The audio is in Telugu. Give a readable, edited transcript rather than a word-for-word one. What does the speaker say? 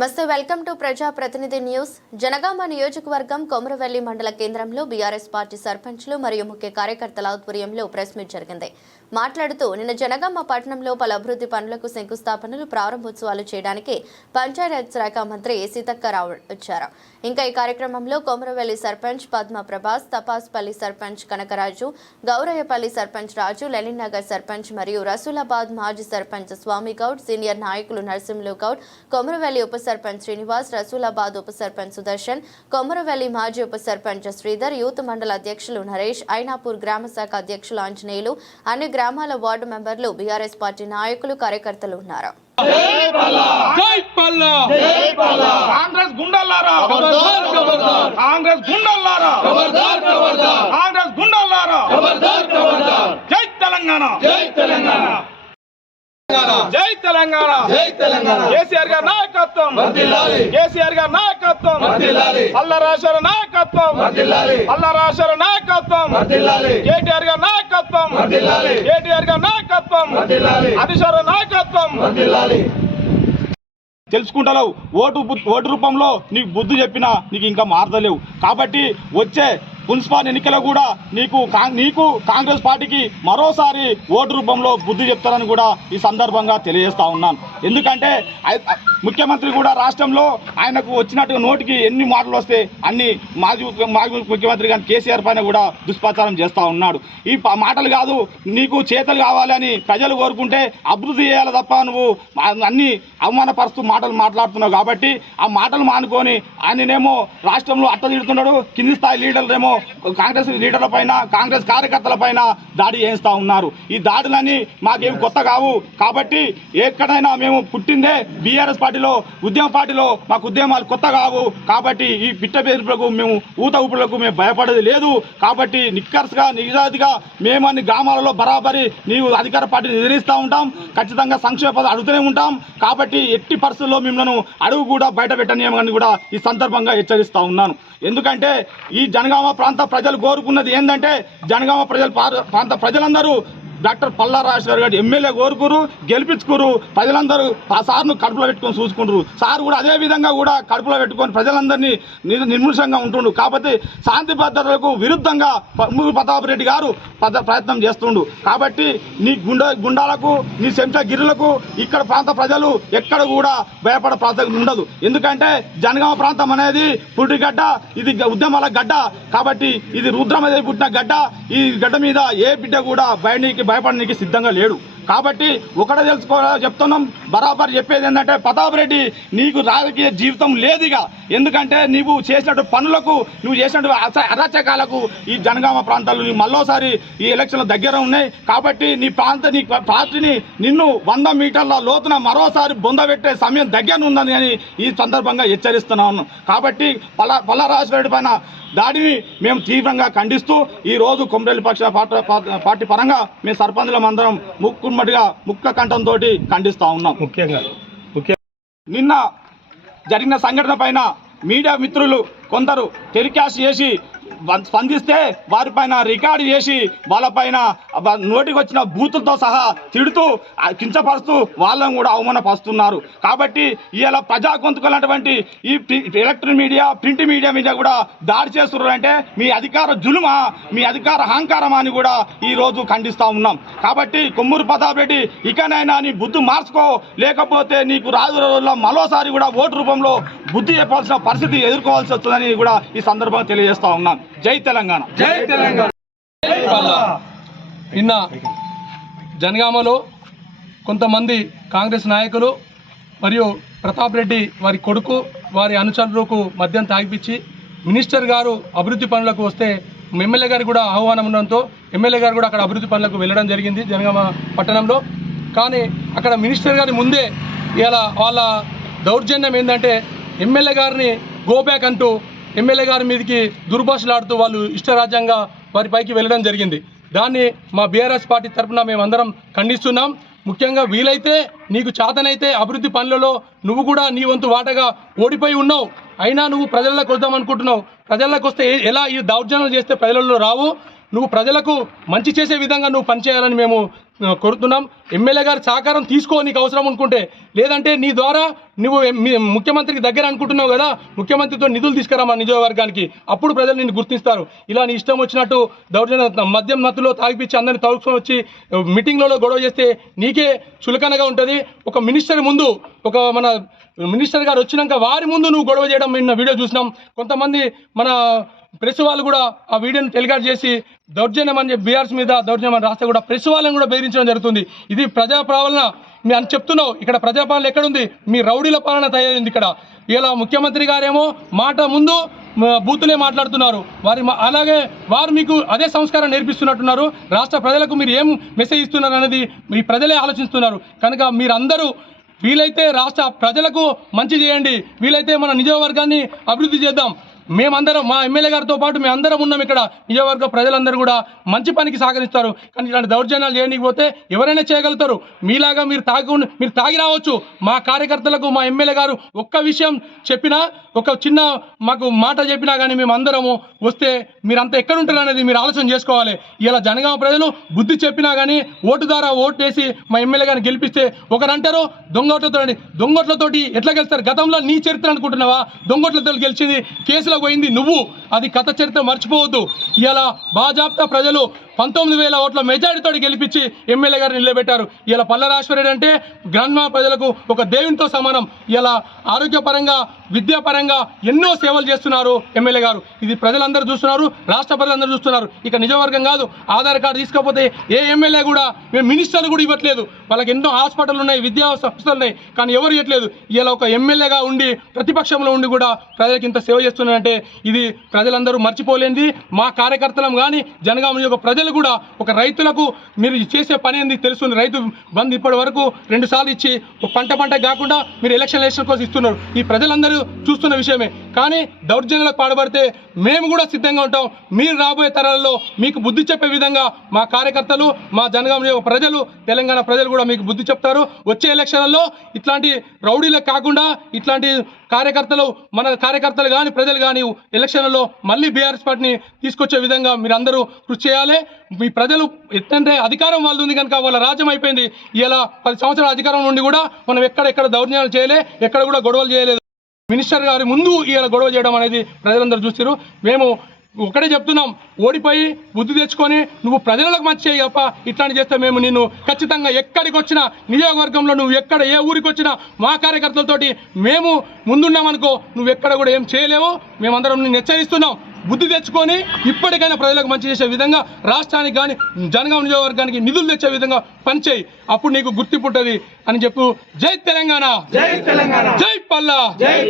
నమస్తే వెల్కమ్ టు ప్రజా ప్రతినిధి న్యూస్. జనగామ నియోజకవర్గం కొమరవెల్లి మండల కేంద్రంలో బీఆర్ఎస్ పార్టీ సర్పంచ్లు మరియు ముఖ్య కార్యకర్తల ఆధ్వర్యంలో ప్రెస్ మీట్ జరిగింది. మాట్లాడుతూ నిన్న జనగామ పట్టణంలో పలు అభివృద్ధి పనులకు శంకుస్థాపనలు ప్రారంభోత్సవాలు చేయడానికి పంచాయత్ శాఖ మంత్రి సీతక్కరావు వచ్చారు. ఇంకా ఈ కార్యక్రమంలో కొమరవెల్లి సర్పంచ్ పద్మ ప్రభాస్, తపాస్పల్లి సర్పంచ్ కనకరాజు, గౌరయ్యపల్లి సర్పంచ్ రాజు, లెనిన్ నగర్ సర్పంచ్ మరియు రసూలాబాద్ మాజీ సర్పంచ్ స్వామి గౌడ్, సీనియర్ నాయకులు నరసింహులు గౌడ్, కొమరవెల్లి ఉప సర్పంచ్ శ్రీనివాస్, రసూలాబాద్ ఉప సర్పంచ్ సుదర్శన్, కొమరవెల్లి మాజీ ఉప సర్పంచ్ శ్రీధర్, యూత్ మండల అధ్యక్షులు నరేష్, ఐనాపూర్ గ్రామ శాఖ అధ్యక్షులు ఆంజనేయులు, అన్ని గ్రామాల వార్డు మెంబర్లు, బీఆర్ఎస్ పార్టీ నాయకులు, కార్యకర్తలు ఉన్నారు. కాంగ్రెస్ గుండాలారా, కాంగ్రెస్ గుండాలారా, కాంగ్రెస్ గుండాలారా, జై తెలంగాణ, జై తెలంగాణ, జై తెలంగాణ, జై తెలంగాణ. కేసీఆర్ గారి నాయకత్వం వర్ధిల్లాలి, కేసీఆర్ గారి నాయకత్వం వర్ధిల్లాలి, అల్లరాశర నాయకత్వం వర్ధిల్లాలి, అల్లరాశర నాయకత్వం వర్ధిల్లాలి, కేటీఆర్ గారి నాయకత్వం వర్ధిల్లాలి, కేటీఆర్ గారి నాయకత్వం వర్ధిల్లాలి, అధిశార నాయకత్వం వర్ధిల్లాలి. తెలుసుకుంటలేవు, ఓటు రూపంలో నీకు బుద్ధి చెప్పినా నీకు ఇంకా మారదలేవు. కాబట్టి వచ్చే మున్సిపల్ ఎన్నికలు కూడా నీకు కాంగ్రెస్ పార్టీకి మరోసారి ఓటు రూపంలో బుద్ధి చెప్తారని కూడా ఈ సందర్భంగా తెలియజేస్తా ఉన్నాను. ఎందుకంటే ముఖ్యమంత్రి కూడా రాష్ట్రంలో ఆయనకు వచ్చినట్టుగా నోటికి ఎన్ని మాటలు వస్తే అన్ని మాజీ ముఖ్యమంత్రి కానీ కేసీఆర్ పైన కూడా దుష్ప్రచారం చేస్తూ ఉన్నాడు. ఈ మాటలు కాదు, నీకు చేతలు కావాలని ప్రజలు కోరుకుంటే అభివృద్ధి చేయాలి తప్ప నువ్వు అన్ని అవమానపరుస్తూ మాటలు మాట్లాడుతున్నావు. కాబట్టి ఆ మాటలు మానుకొని ఆయననేమో రాష్ట్రంలో అట్టదిడుతున్నాడు, కింది స్థాయి లీడర్లేమో కాంగ్రెస్ లీడర్ల పైన, కాంగ్రెస్ కార్యకర్తల పైన దాడి చేయిస్తూ ఉన్నారు. ఈ దాడులన్నీ మాకేం కొత్త కావు. కాబట్టి ఎక్కడైనా మేము పుట్టిందే బీఆర్ఎస్ పార్టీలో, ఉద్యమ పార్టీలో, మాకు ఉద్యమాలు కొత్త కావు. కాబట్టి ఈ పిట్ట బెదిరింపులకు మేము ఊపులకు మేము భయపడేది లేదు. కాబట్టి నిక్కర్స్గా నిజాయితీగా మేము అన్ని గ్రామాలలో బరాబరి నీవు అధికార పార్టీని ఎదిరిస్తూ ఉంటాం. ఖచ్చితంగా సంక్షేమ పదాలు అడుగుతూనే ఉంటాం. కాబట్టి ఎట్టి పరిస్థితుల్లో మిమ్మల్ని అడుగు కూడా బయట పెట్టనీయమని కూడా ఈ సందర్భంగా హెచ్చరిస్తూ ఉన్నాను. ఎందుకంటే ఈ జనగామ ప్రాంత ప్రజలు కోరుకున్నది ఏంటంటే, జనగామ ప్రాంత ప్రజలందరూ డాక్టర్ పల్లా రాజశేఖర్ గారు ఎమ్మెల్యే కోరుకురు, గెలిపించుకురు. ప్రజలందరూ ఆ సార్ను కడుపులో పెట్టుకొని చూసుకుంటారు. సార్ కూడా అదే విధంగా కూడా కడుపులో పెట్టుకొని ప్రజలందరినీ నిర్మూషంగా ఉంటుండు. కాబట్టి శాంతి భద్రతలకు విరుద్ధంగా ముగ్గురు ప్రతాప్ రెడ్డి గారు ప్రయత్నం చేస్తుండు. కాబట్టి నీ గుండాలకు, నీ చెంచా గిరులకు ఇక్కడ ప్రాంత ప్రజలు ఎక్కడ కూడా భయపడే ప్రాంతం ఉండదు. ఎందుకంటే జనగామ ప్రాంతం అనేది పురిటిగడ్డ, ఇది ఉద్యమాల గడ్డ. కాబట్టి ఇది రుద్రమదేవి పుట్టిన గడ్డ. ఈ గడ్డ మీద ఏ బిడ్డ కూడా భయపడడానికి సిద్ధంగా లేడు. కాబట్టి ఒకటే చెప్తున్నాం, బరాబర్ చెప్పేది ఏంటంటే, ప్రతాప్ రెడ్డి నీకు రాజకీయ జీవితం లేదుగా. ఎందుకంటే నీవు చేసినట్టు పనులకు, నువ్వు చేసినట్టు అరాచకాలకు ఈ జనగామ ప్రాంతాల్లో నీవు మళ్ళోసారి ఈ ఎలక్షన్ల దగ్గర ఉన్నాయి. కాబట్టి నీ పార్టీని నిన్ను 100 మీటర్ల లోతున మరోసారి బొందబెట్టే సమయం దగ్గర ఉందని అని ఈ సందర్భంగా హెచ్చరిస్తున్నాను. కాబట్టి పల్లా రాజశేఖర్ పైన దాడిని మేము తీవ్రంగా ఖండిస్తూ ఈరోజు కొమరవెల్లి పక్ష పార్టీ పరంగా మేము సర్పంచులం అందరం ముఖ్య కంఠంతో ఖండిస్తూ ఉన్నాం. ముఖ్యంగా నిన్న జరిగిన సంఘటన పైన మీడియా మిత్రులు కొందరు టెలికాస్ట్ చేసి స్పందిస్తే వారిపైన రికార్డు చేసి వాళ్ళపైన నోటికి వచ్చిన బూతులతో సహా తిడుతూ కించపరుస్తూ వాళ్ళని కూడా అవమానపరుస్తున్నారు. కాబట్టి ఇలా ప్రజా గొంతుకలటువంటి ఈ ఎలక్ట్రానిక్ మీడియా, ప్రింట్ మీడియా మీద కూడా దాడి చేస్తున్నారంటే మీ అధికార జులుమా, మీ అధికార అహంకారమా అని కూడా ఈరోజు ఖండిస్తూ ఉన్నాం. కాబట్టి కొమ్మూరు ప్రతాప్ రెడ్డి ఇకనైనా నీ బుద్ధి మార్చుకో, లేకపోతే నీకు రాజు రోజుల్లో మరోసారి కూడా ఓటు రూపంలో బుద్ధి చెప్పాల్సిన పరిస్థితి ఎదుర్కోవాల్సి వస్తుందని కూడా ఈ సందర్భంగా తెలియజేస్తా ఉన్నాం. జై తెలంగాణ, జై తెలంగాణ. నిన్న జనగామలో కొంతమంది కాంగ్రెస్ నాయకులు మరియు ప్రతాప్ రెడ్డి వారి కొడుకు, వారి అనుచరులకు మద్యం తాగిపించి మినిస్టర్ గారు అభివృద్ధి పనులకు వస్తే ఎమ్మెల్యే గారికి కూడా ఆహ్వానం ఉండడంతో ఎమ్మెల్యే గారు కూడా అక్కడ అభివృద్ధి పనులకు వెళ్ళడం జరిగింది జనగామ పట్టణంలో. కానీ అక్కడ మినిస్టర్ గారి ముందే ఇలా వాళ్ళ దౌర్జన్యం ఏంటంటే, ఎమ్మెల్యే గారిని గోబ్యాక్ అంటూ ఎమ్మెల్యే గారి మీదకి దుర్భాషలాడుతూ వాళ్ళు ఇష్టరాజ్యంగా వారిపైకి వెళ్ళడం జరిగింది. దాన్ని మా బీఆర్ఎస్ పార్టీ తరఫున మేమందరం ఖండిస్తున్నాం. ముఖ్యంగా వీలైతే నీకు చేతనైతే అభివృద్ధి పనులలో నువ్వు కూడా నీ వంతు వాటగా ఓడిపోయి ఉన్నావు, అయినా నువ్వు ప్రజల్లోకి వద్దామనుకుంటున్నావు. ప్రజల్లోకి వస్తే ఎలా ఈ దౌర్జన్యాలు చేస్తే ప్రజలలో రావు. నువ్వు ప్రజలకు మంచి చేసే విధంగా నువ్వు పనిచేయాలని మేము కోరుతున్నాం. ఎమ్మెల్యే గారి సహకారం తీసుకో నీకు అవసరం అనుకుంటే, లేదంటే నీ ద్వారా నువ్వు ముఖ్యమంత్రికి దగ్గర అనుకుంటున్నావు కదా, ముఖ్యమంత్రితో నిధులు తీసుకురా మా నియోజకవర్గానికి, అప్పుడు ప్రజలు నిన్ను గుర్తిస్తారు. ఇలా నీ ఇష్టం వచ్చినట్టు దౌర్జన్య మద్యం నత్తులో తాగిపించి అందరిని తలుచుకొని వచ్చి మీటింగ్లలో గొడవ చేస్తే నీకే చులకనగా ఉంటుంది. ఒక మినిస్టర్ ముందు, ఒక మన మినిస్టర్ గారు వచ్చినాక వారి ముందు నువ్వు గొడవ చేయడం నిన్న వీడియో చూసినాం. కొంతమంది మన ప్రెస్ వాళ్ళు కూడా ఆ వీడియోని టెలికాస్ట్ చేసి దౌర్జన్యం అని చెప్పి బీఆర్ఎస్ మీద దౌర్జన్యం అని రాస్తే కూడా ప్రెస్ వాళ్ళని కూడా బెదిరించడం జరుగుతుంది. ఇది ప్రజాపాలన మీ అని చెప్తున్నావు. ఇక్కడ ప్రజాపాలన ఎక్కడుంది? మీ రౌడీల పాలన తయారైంది ఇక్కడ. ఇలా ముఖ్యమంత్రి గారేమో మాట ముందు బూతులే మాట్లాడుతున్నారు. అలాగే వారు మీకు అదే సంస్కారం నేర్పిస్తున్నట్టున్నారు. రాష్ట్ర ప్రజలకు మీరు ఏం మెసేజ్ ఇస్తున్నారు అనేది మీ ప్రజలే ఆలోచిస్తున్నారు. కనుక మీరందరూ వీలైతే రాష్ట్ర ప్రజలకు మంచి చేయండి, వీలైతే మన నియోజకవర్గాన్ని అభివృద్ధి చేద్దాం. మేమందరం మా ఎమ్మెల్యే గారితో పాటు మేమందరం ఉన్నాం ఇక్కడ. నియోజకవర్గ ప్రజలందరూ కూడా మంచి పనికి సహకరిస్తారు. కానీ ఇలాంటి దౌర్జన్యాలు చేయకపోతే ఎవరైనా చేయగలుగుతారు. మీలాగా మీరు తాగి రావచ్చు. మా కార్యకర్తలకు మా ఎమ్మెల్యే గారు ఒక్క విషయం చెప్పినా, ఒక చిన్న మాకు మాట చెప్పినా కానీ మేమందరము వస్తే మీరంతా ఎక్కడుంటారు అనేది మీరు ఆలోచన చేసుకోవాలి. ఇలా జనగామ ప్రజలు బుద్ధి చెప్పినా కానీ ఓటు ద్వారా ఓటు వేసి మా ఎమ్మెల్యే గారిని గెలిపిస్తే ఒకరంటారు దొంగోట్లతోటి ఎట్లా గెలుస్తారు? గతంలో నీ చరిత్ర అనుకుంటున్నావా? దొంగోట్లతో గెలిచింది, కేసులో పోయింది నువ్వు. అది కథ చరిత్ర మర్చిపోవద్దు. ఇలా బాజాప్తా ప్రజలు 19,000 ఓట్ల మెజారిటీతో గెలిపించి ఎమ్మెల్యే గారిని నిలబెట్టారు. ఇలా పల్లరాశ్వరెడ్డి అంటే గ్రామ ప్రజలకు ఒక దేవునితో సమానం. ఇలా ఆరోగ్యపరంగా, విద్యాపరంగా ఎన్నో సేవలు చేస్తున్నారు ఎమ్మెల్యే గారు. ఇది ప్రజలందరూ చూస్తున్నారు, రాష్ట్ర ప్రజలందరూ చూస్తున్నారు. ఇక నిజవర్గం కాదు, ఆధార్ కార్డు తీసుకోకపోతే ఏ ఎమ్మెల్యే కూడా, మేము మినిస్టర్లు కూడా ఇవ్వట్లేదు. వాళ్ళకి ఎన్నో హాస్పిటల్ ఉన్నాయి, విద్యా సంస్థలు ఉన్నాయి, కానీ ఎవరు ఇవ్వట్లేదు. ఇలా ఒక ఎమ్మెల్యేగా ఉండి ప్రతిపక్షంలో ఉండి కూడా ప్రజలకు ఇంత సేవ చేస్తున్నారంటే ఇది ప్రజలందరూ మర్చిపోలేనిది. మా కార్యకర్తలం కానీ జనగామ నియోజక ప్రజలు కూడా ఒక రైతులకు మీరు చేసే పని ఏంది తెలుస్తుంది. రైతు బంధు ఇప్పటి వరకు 2 సార్లు ఇచ్చి పంట కాకుండా మీరు ఎలక్షన్ కోసం ఇస్తున్నారు. ఈ ప్రజలందరూ చూస్తున్న విషయమే. కానీ దౌర్జన్యాలకు పాల్పడితే మేము కూడా సిద్ధంగా ఉంటాం. మీరు రాబోయే తరాలలో మీకు బుద్ధి చెప్పే విధంగా మా కార్యకర్తలు, మా జనగామ ప్రజలు, తెలంగాణ ప్రజలు కూడా మీకు బుద్ధి చెప్తారు. వచ్చే ఎలక్షన్లలో ఇట్లాంటి రౌడీలకు కాకుండా ఇట్లాంటి మన కార్యకర్తలు కానీ ప్రజలు కానీ ఎలక్షన్లలో మళ్ళీ బీఆర్ఎస్ పార్టీని తీసుకొచ్చే విధంగా మీరు అందరూ కృషి చేయాలి. మీ ప్రజలు ఎత్తంటే అధికారం వాళ్ళది ఉంది కనుక వాళ్ళ రాజ్యం అయిపోయింది. ఇలా 10 సంవత్సరాల అధికారం నుండి కూడా మనం ఎక్కడ దౌర్జన్యాలు చేయలే, ఎక్కడ కూడా గొడవలు చేయలేదు. మినిస్టర్ గారి ముందు ఇలా గొడవ చేయడం అనేది ప్రజలందరూ చూస్తారు. మేము ఒకటే చెప్తున్నాం, ఓడిపోయి బుద్ధి తెచ్చుకొని నువ్వు ప్రజలకు మంచి చేయి తప్ప ఇట్లాంటి చేస్తే మేము నిన్ను ఖచ్చితంగా ఎక్కడికి వచ్చినా, నియోజకవర్గంలో నువ్వు ఎక్కడ ఏ ఊరికి వచ్చినా మా కార్యకర్తలతోటి మేము ముందున్నామనుకో, నువ్వు ఎక్కడ కూడా ఏం చేయలేవు. మేమందరం నిన్ను హెచ్చరిస్తున్నాం. బుద్ధి తెచ్చుకొని ఇప్పటికైనా ప్రజలకు మంచి చేసే విధంగా, రాష్ట్రానికి కానీ జనగామ నియోజకవర్గానికి నిధులు తెచ్చే విధంగా పనిచేయి. అప్పుడు నీకు గుర్తింపు ఉంటుంది అని చెప్పు. జై తెలంగాణ, జై పల్లా.